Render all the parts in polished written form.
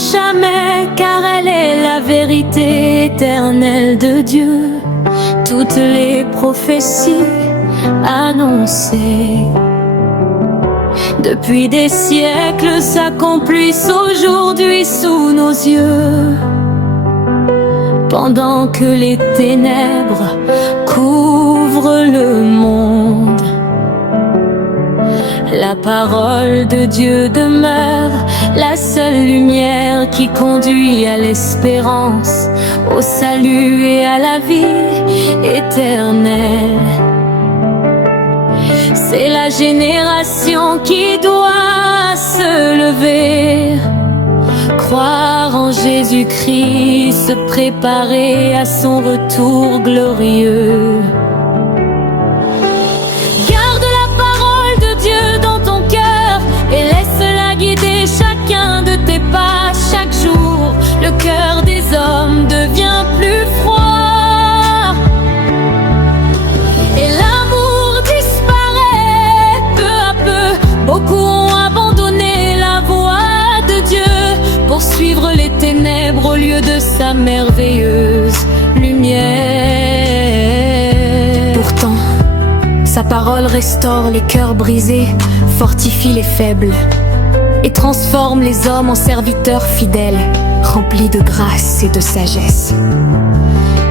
jamais, car elle est la vérité éternelle de Dieu. Toutes les prophéties annoncées depuis des siècles s'accomplissent aujourd'hui sous nos yeux. Pendant que les ténèbres couvrent le monde, la parole de Dieu demeure, la seule lumière qui conduit à l'espérance, au salut et à la vie éternelle. C'est la génération qui doit se lever, croire en Jésus-Christ, se préparer à son retour glorieux. Garde la parole de Dieu dans ton cœur et laisse-la guider chacun de tes pas. Chaque jour, le cœur des hommes devient plus froid et l'amour disparaît peu à peu. Beaucoup ont abandonné la voie de Dieu pour suivre les ténèbres au lieu de sa merveilleuse lumière. Pourtant, sa parole restaure les cœurs brisés, fortifie les faibles et transforme les hommes en serviteurs fidèles, remplis de grâce et de sagesse.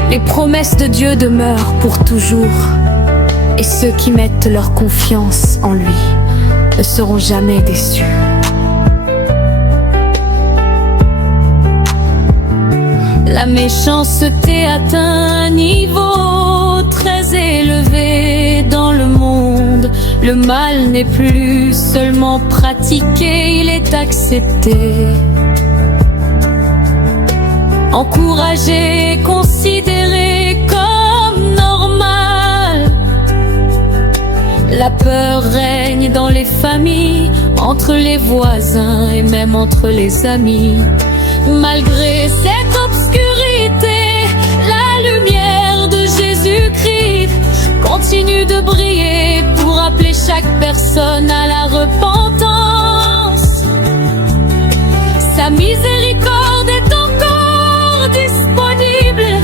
Les promesses de Dieu demeurent pour toujours, et ceux qui mettent leur confiance en lui ne seront jamais déçus. La méchanceté atteint un niveau très élevé dans le monde. Le mal n'est plus seulement pratiqué, il est accepté, encouragé, considéré comme normal. La peur règne dans les familles, entre les voisins et même entre les amis. Malgré cette obscurité, la lumière de Jésus-Christ continue de briller pour appeler chaque personne à la repentance. Sa miséricorde est encore disponible,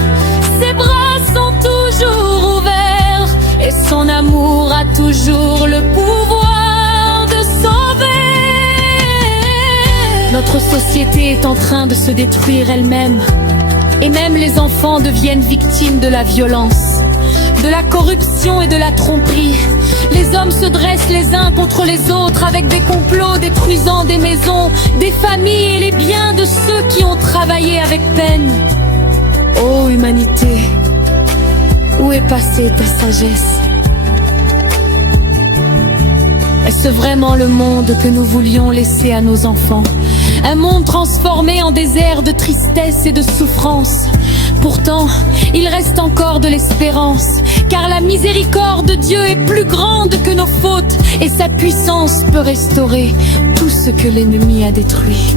ses bras sont toujours ouverts et son amour a toujours le pouvoir de sauver. Notre société est en train de se détruire elle-même, et même les enfants deviennent victimes de la violence, de la corruption et de la tromperie. Les hommes se dressent les uns contre les autres avec des complots détruisant des maisons, des familles et les biens de ceux qui ont travaillé avec peine. Ô humanité, où est passée ta sagesse? Est-ce vraiment le monde que nous voulions laisser à nos enfants? Un monde transformé en désert de tristesse et de souffrance. Pourtant, il reste encore de l'espérance, car la miséricorde de Dieu est plus grande que nos fautes, et sa puissance peut restaurer tout ce que l'ennemi a détruit.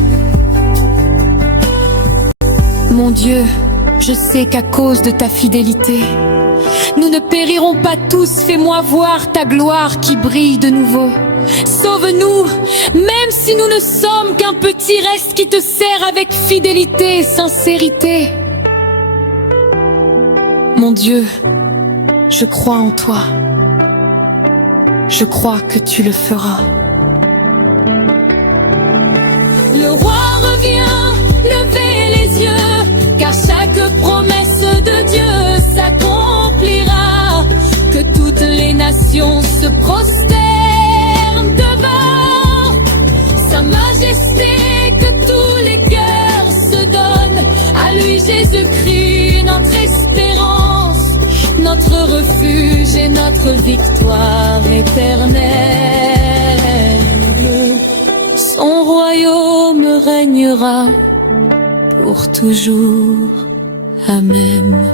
Mon Dieu, je sais qu'à cause de ta fidélité, nous ne périrons pas tous. Fais-moi voir ta gloire qui brille de nouveau. Sauve-nous, même si nous ne sommes qu'un petit reste qui te sert avec fidélité et sincérité. Mon Dieu, je crois en toi. Je crois que tu le feras. Le roi revient, levez les yeux, car chaque promesse de Dieu s'accomplira. Que toutes les nations se prosternent devant sa majesté, que tous les cœurs se donnent à lui, Jésus-Christ, notre espérance, notre refuge et notre victoire éternelle. Son royaume régnera pour toujours. Amen.